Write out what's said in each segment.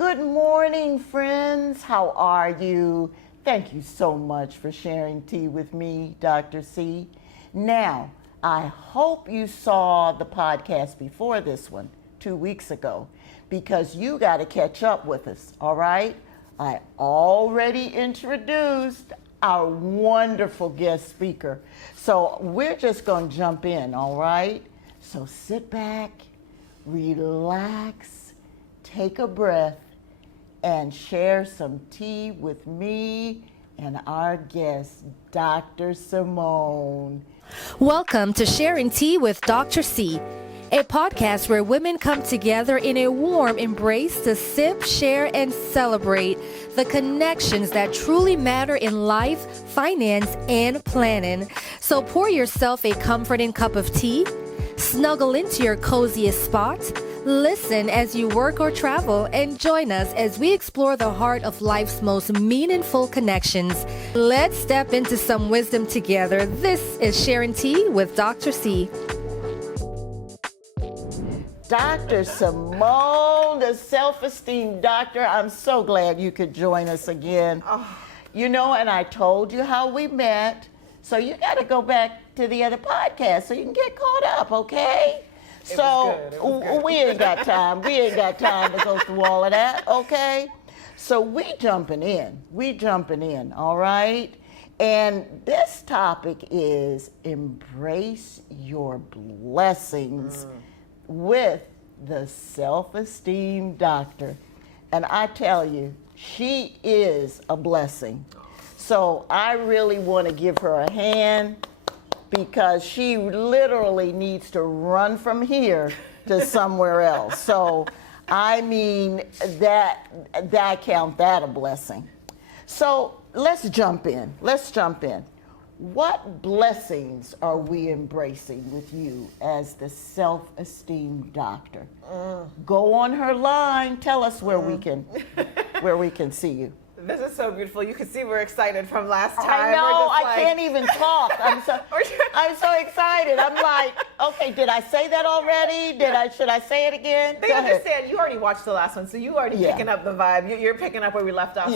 Good morning, friends. How are you? Thank you so much for sharing tea with me, Dr. C. Now, I hope you saw the podcast before this one 2 weeks ago because you got to catch up with us, all right? I already introduced our wonderful guest speaker. So we're just going to jump in, all right? So sit back, relax, take a breath, and share some tea with me and our guest, Dr. Simone. Welcome to Sharing Tea with Dr. C, a podcast where women come together in a warm embrace to sip, share, and celebrate the connections that truly matter in life, finance, and planning. So pour yourself a comforting cup of tea, snuggle into your coziest spot, listen as you work or travel, and join us as we explore the heart of life's most meaningful connections. Let's step into some wisdom together. This is Sharing Tea with Dr. C. Dr. Simone, the Self-Esteem Doctor. I'm so glad you could join us again. You know, and I told you how we met, so you got to go back to the other podcast so you can get caught up, okay? It was good. We ain't got time. We ain't got time to go through all of that, okay? So we jumping in, all right? And this topic is embrace your blessings with the Self-Esteem Doctor. And I tell you, she is a blessing. So I really want to give her a hand because she literally needs to run from here to somewhere else. So I mean, I count that a blessing. So let's jump in. What blessings are we embracing with you as the Self-Esteem Doctor? Go on her line. Tell us where we can see you. This is so beautiful. You can see we're excited from last time. I know. I can't even talk. I'm so excited. I'm like, okay, did I say that already? Should I say it again? They understand. You already watched the last one, so you already picking up the vibe. You're picking up where we left off.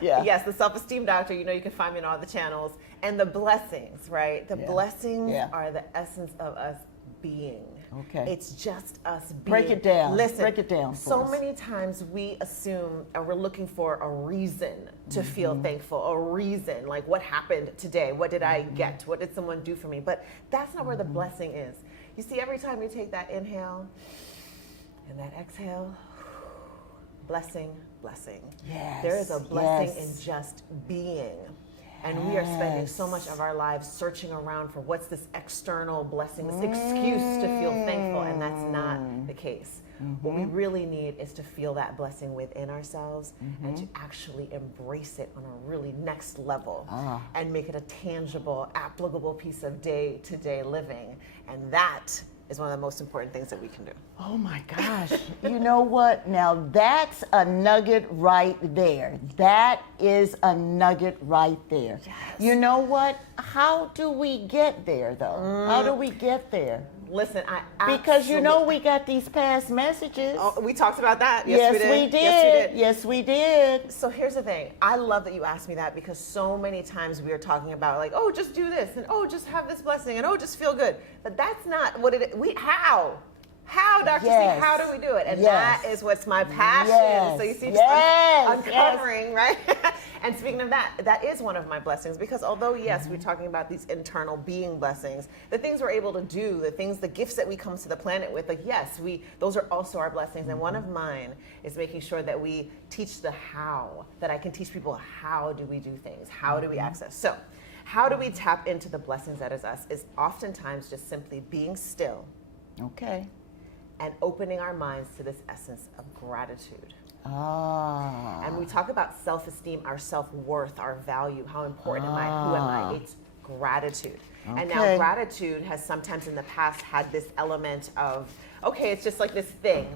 Yes, the Self-Esteem Doctor. You know, you can find me on all the channels. And the blessings, right? The blessings are the essence of us being. Okay. It's just us being. Break it down. Listen, break it down. So many times we assume or we're looking for a reason to feel thankful, a reason, like what happened today? What did I get? What did someone do for me? But that's not where the blessing is. You see, every time you take that inhale and that exhale, blessing, blessing. Yes. There is a blessing in just being. And we are spending so much of our lives searching around for what's this external blessing, this excuse to feel thankful, and that's not the case. What we really need is to feel that blessing within ourselves and to actually embrace it on a really next level and make it a tangible, applicable piece of day-to-day living. And that is one of the most important things that we can do. Oh my gosh. You know what? Now that's a nugget right there. That is a nugget right there. Yes. You know what? How do we get there though? How do we get there? Listen, because you know we got these past messages. Oh, we talked about that. Yes, we did. Yes, we did. So here's the thing. I love that you asked me that because so many times we are talking about like, oh, just do this, and oh, just have this blessing, and oh, just feel good. But that's not what it is. How, Dr. C, how do we do it? And that is what's my passion. So you see, uncovering, right? And speaking of that, that is one of my blessings because although, yes, we're talking about these internal being blessings, the things we're able to do, the gifts that we come to the planet with, like, yes, those are also our blessings. And one of mine is making sure that we teach the how, that I can teach people how do we do things? How do we access? So how do we tap into the blessings that is us is oftentimes just simply being still. Okay. And opening our minds to this essence of gratitude. And we talk about self-esteem, our self-worth, our value, how important am I, who am I? It's gratitude. And now gratitude has sometimes in the past had this element of, okay, it's just like this thing,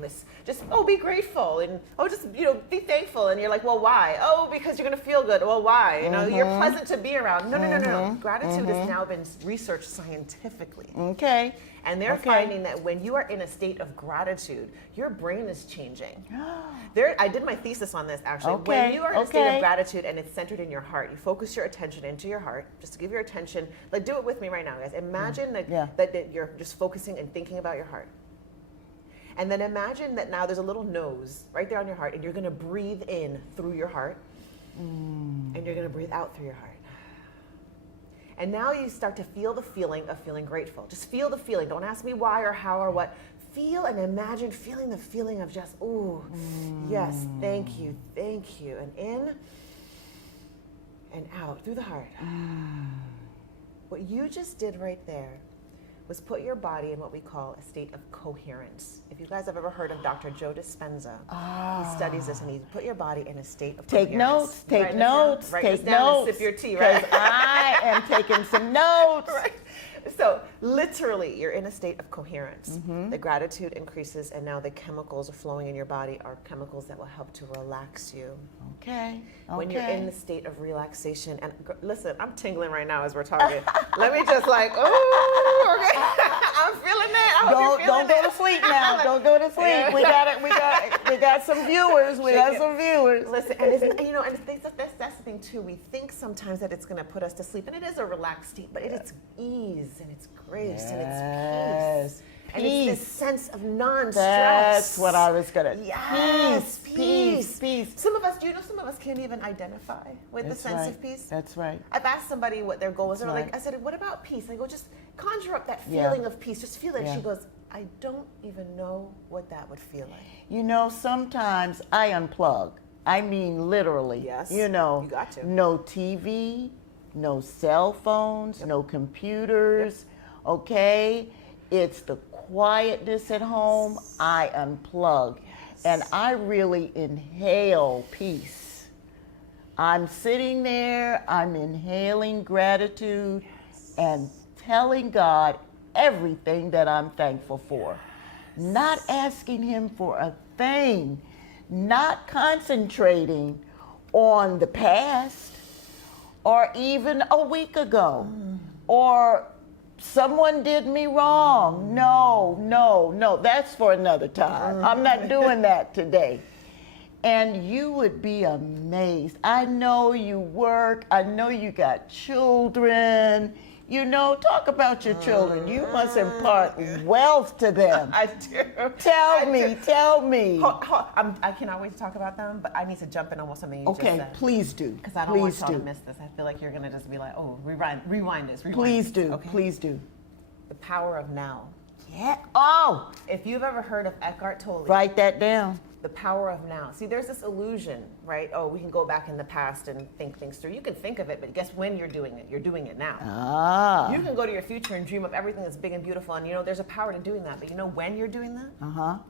be grateful, and just be thankful, and you're like, well, why? Oh, because you're gonna feel good. Well, why? You're pleasant to be around. No. Gratitude has now been researched scientifically. Okay. And they're finding that when you are in a state of gratitude, your brain is changing. I did my thesis on this actually. When you are in a state of gratitude and it's centered in your heart, you focus your attention into your heart, just to give your attention, like do it with me right now, guys. Imagine that you're just focusing and thinking about your heart. And then imagine that now there's a little nose right there on your heart, and you're gonna breathe in through your heart, and you're gonna breathe out through your heart. And now you start to feel the feeling of feeling grateful. Just feel the feeling. Don't ask me why or how or what. Feel and imagine feeling the feeling of just, yes, thank you. And in and out through the heart. What you just did right there was put your body in what we call a state of coherence. If you guys have ever heard of Dr. Joe Dispenza, he studies this, and he put your body in a state of coherence. Take notes. Write this down and sip your tea, right? Because I am taking some notes. Right. So literally, you're in a state of coherence. The gratitude increases, and now the chemicals flowing in your body are chemicals that will help to relax you. Okay. When you're in the state of relaxation, and listen, I'm tingling right now as we're talking. Let me just okay. I'm feeling it. Don't go to sleep now. Don't go to sleep. Yeah. We got some viewers. Listen, and that's the thing too. We think sometimes that it's going to put us to sleep, and it is a relaxed state, but it's ease and it's grace and it's peace. And it's this sense of non-stress. That's what I was gonna. Yes, peace. Some of us can't even identify with the sense of peace. That's right. I've asked somebody what their goal is. They're like, I said, what about peace? I go, just conjure up that feeling of peace. Just feel it. She goes, I don't even know what that would feel like. Sometimes I unplug. I mean, literally. Yes. You got to. No TV, no cell phones, no computers. Okay. It's the quietness at home. I unplug. And I really inhale peace. I'm sitting there, I'm inhaling gratitude and telling God everything that I'm thankful for. Not asking Him for a thing, not concentrating on the past or even a week ago or someone did me wrong. No, that's for another time. I'm not doing that today. And you would be amazed. I know you work. I know you got children. Talk about your children. You must impart wealth to them. I do. Tell me. I cannot wait to talk about them, but I need to jump in on something you just said. Okay, please do. Because I don't want y'all to miss this. I feel like you're going to just be like, rewind this. Please do. Okay? Please do. The power of now. Yeah. Oh! If you've ever heard of Eckhart Tolle. Write that down. The power of now. See, there's this illusion, right? Oh, we can go back in the past and think things through. You can think of it, but guess when you're doing it? You're doing it now. You can go to your future and dream of everything that's big and beautiful, and there's a power to doing that. But when you're doing that?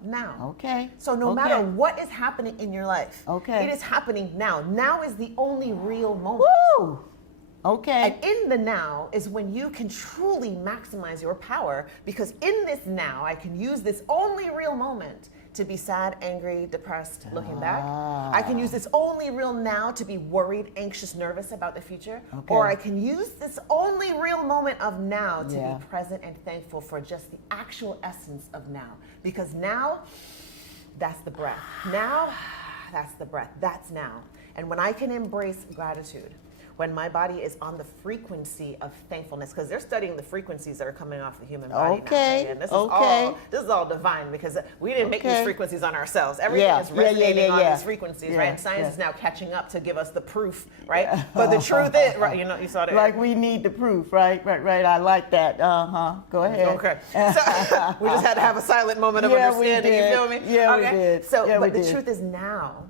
Now. Okay. So no matter what is happening in your life, it is happening now. Now is the only real moment. Woo! Okay. And in the now is when you can truly maximize your power, because in this now, I can use this only real moment to be sad, angry, depressed, looking back. I can use this only real now to be worried, anxious, nervous about the future. Or I can use this only real moment of now to be present and thankful for just the actual essence of now. Because now, that's the breath. Now, that's the breath. That's now. And when I can embrace gratitude, when my body is on the frequency of thankfulness, because they're studying the frequencies that are coming off the human body now. And this is all divine, because we didn't make these frequencies on ourselves. Everything is resonating on these frequencies, right? And science is now catching up to give us the proof, right? But the truth is, right? You saw that. Like we need the proof, right? Right. I like that. Go ahead. Okay. So we just had to have a silent moment of understanding. You feel me? Yeah, we did. So, but the truth is now.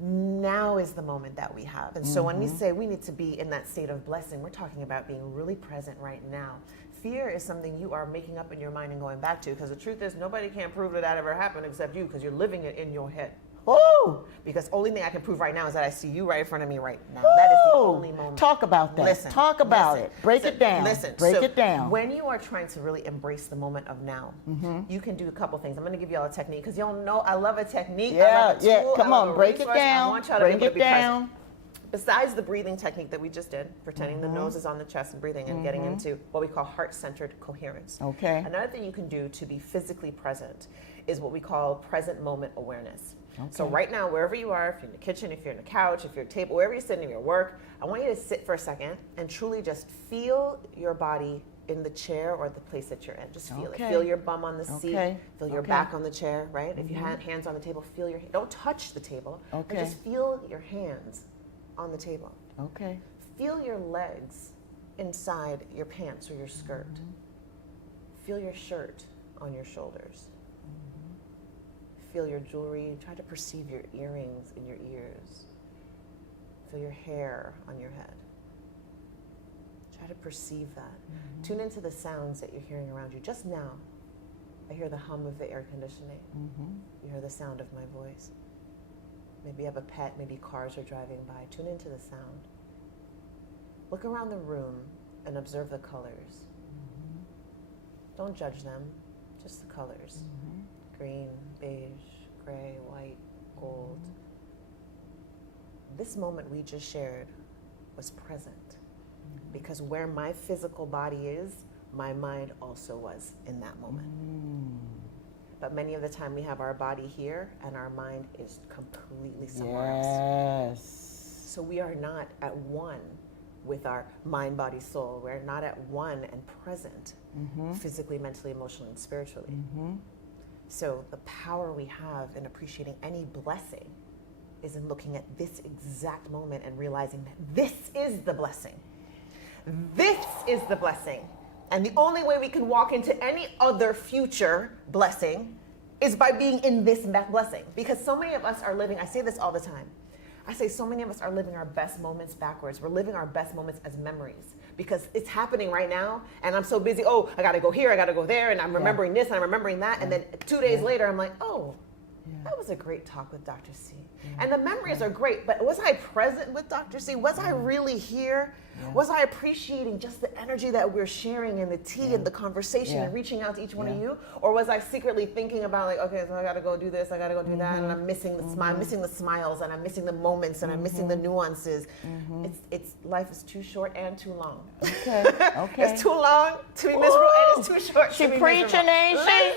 Now is the moment that we have. And so when we say we need to be in that state of blessing, we're talking about being really present right now. Fear is something you are making up in your mind and going back to, because the truth is nobody can prove that ever happened except you, because you're living it in your head. Oh, because only thing I can prove right now is that I see you right in front of me right now. That is the only moment. Talk about that. Listen, Talk about listen. it. Break it down. Listen. Break So it down. When you are trying to really embrace the moment of now, you can do a couple things. I'm going to give you all a technique because y'all know I love a technique. I love a tool, Come I love on, a break it resource. down. I want y'all to Break be able it to be present. down. Besides the breathing technique that we just did, pretending the nose is on the chest and breathing and getting into what we call heart-centered coherence. Okay. Another thing you can do to be physically present is what we call present moment awareness. So right now, wherever you are, if you're in the kitchen, if you're in the couch, if you're at a table, wherever you're sitting in your work, I want you to sit for a second and truly just feel your body in the chair or the place that you're in. Just feel it. Feel your bum on the seat. Feel your back on the chair, right? If you have hands on the table, feel your, don't touch the table. But just feel your hands on the table. Okay. Feel your legs inside your pants or your skirt. Feel your shirt on your shoulders. Feel your jewelry. Try to perceive your earrings in your ears. Feel your hair on your head. Try to perceive that. Tune into the sounds that you're hearing around you. Just now, I hear the hum of the air conditioning. You hear the sound of my voice. Maybe you have a pet, maybe cars are driving by. Tune into the sound. Look around the room and observe the colors. Don't judge them, just the colors. Green, beige, gray, white, gold. This moment we just shared was present because where my physical body is, my mind also was in that moment. But many of the time we have our body here and our mind is completely somewhere else. So we are not at one with our mind, body, soul. We're not at one and present physically, mentally, emotionally, and spiritually. So the power we have in appreciating any blessing is in looking at this exact moment and realizing that this is the blessing. This is the blessing. And the only way we can walk into any other future blessing is by being in this blessing. Because so many of us are living, I say this all the time, I say so many of us are living our best moments backwards. We're living our best moments as memories because it's happening right now and I'm so busy, oh, I gotta go here, I gotta go there, and I'm remembering this and I'm remembering that, and then 2 days later I'm like, oh, that was a great talk with Dr. C. And the memories are great, but was I present with Dr. C? Was I really here? Was I appreciating just the energy that we're sharing and the tea and the conversation and reaching out to each one of you? Or was I secretly thinking about like, okay, so I gotta go do this, I gotta go do that, and I'm missing the smile, I'm missing the smiles, and I'm missing the moments, and I'm missing the nuances. It's life is too short and too long. Okay. It's too long to be miserable, and it's too short to be miserable. Preaching, ain't she?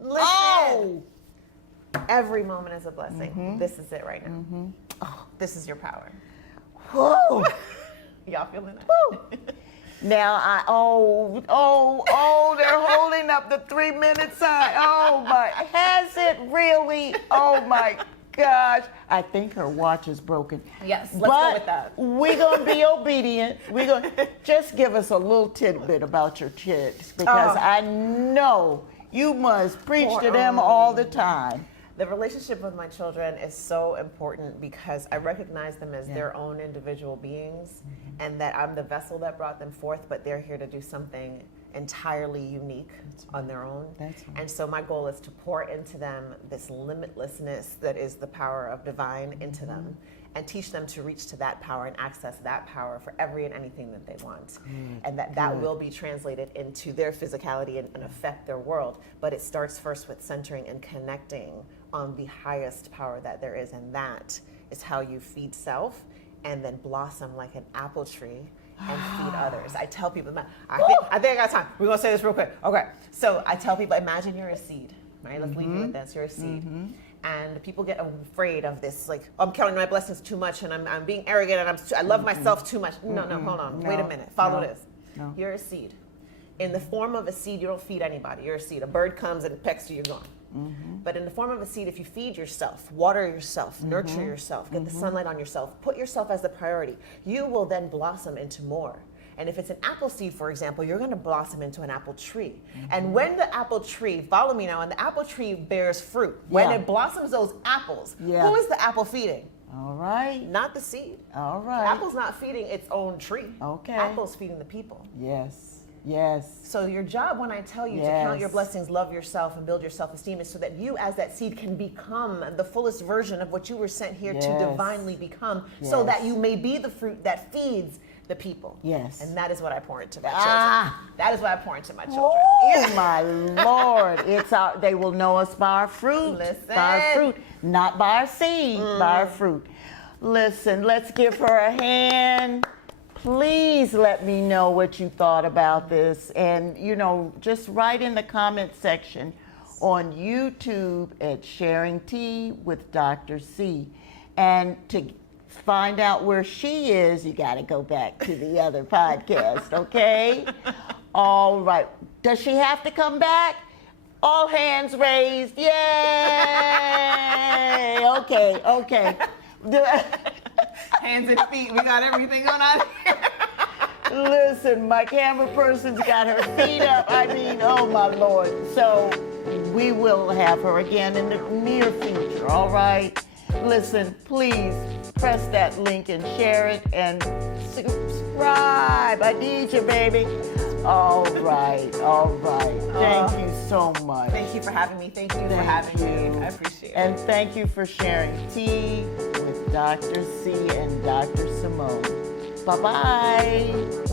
Listen. Every moment is a blessing. This is it right now. Oh, this is your power. Whoa. Y'all feeling that? Now they're holding up the 3-minute sign. Oh my, has it really? Oh my gosh. I think her watch is broken. Yes, let's go with that. We're gonna be obedient. We're gonna just give us a little tidbit about your kids because I know you must preach to them all the time. The relationship with my children is so important because I recognize them as their own individual beings and that I'm the vessel that brought them forth, but they're here to do something entirely unique on their own. And so my goal is to pour into them this limitlessness that is the power of divine into them and teach them to reach to that power and access that power for every and anything that they want. And that will be translated into their physicality and affect their world. But it starts first with centering and connecting on the highest power that there is, and that is how you feed self and then blossom like an apple tree and feed others. I tell people, I think I got time. We're gonna say this real quick. Okay, so I tell people, imagine you're a seed, right? Let's leave you with this, you're a seed. And people get afraid of this, like, oh, I'm counting my blessings too much and I'm being arrogant and I love myself too much. No, hold on, wait a minute, follow this. You're a seed. In the form of a seed, you don't feed anybody, you're a seed. A bird comes and pecks you, you're gone. But in the form of a seed, if you feed yourself, water yourself, nurture yourself, get the sunlight on yourself, put yourself as the priority, you will then blossom into more. And if it's an apple seed, for example, you're going to blossom into an apple tree. And when the apple tree, follow me now, and the apple tree bears fruit, when it blossoms those apples, who is the apple feeding? All right. Not the seed. All right. The apple's not feeding its own tree. Okay. Apple's feeding the people. Yes. Yes. So your job, when I tell you to count your blessings, love yourself, and build your self-esteem, is so that you, as that seed, can become the fullest version of what you were sent here to divinely become, so that you may be the fruit that feeds the people. Yes. And that is what I pour into my children. That is what I pour into my children. Oh my Lord! They will know us by our fruit. Listen. By our fruit, not by our seed, by our fruit. Listen, let's give her a hand. Please let me know what you thought about this, and just write in the comment section on YouTube at Sharing Tea with Dr. C. And to find out where she is, you got to go back to the other podcast, okay? All right. Does she have to come back? All hands raised. Yay! Okay. Hands and feet. We got everything going on here. Listen, my camera person's got her feet up. I mean, oh my Lord. So we will have her again in the near future, all right? Listen, please press that link and share it and subscribe. I need you, baby. All right. Thank you so much. Thank you for having me. Thank you for having me. I appreciate it. And thank you for sharing tea with Dr. C and Dr. Simone. Bye-bye.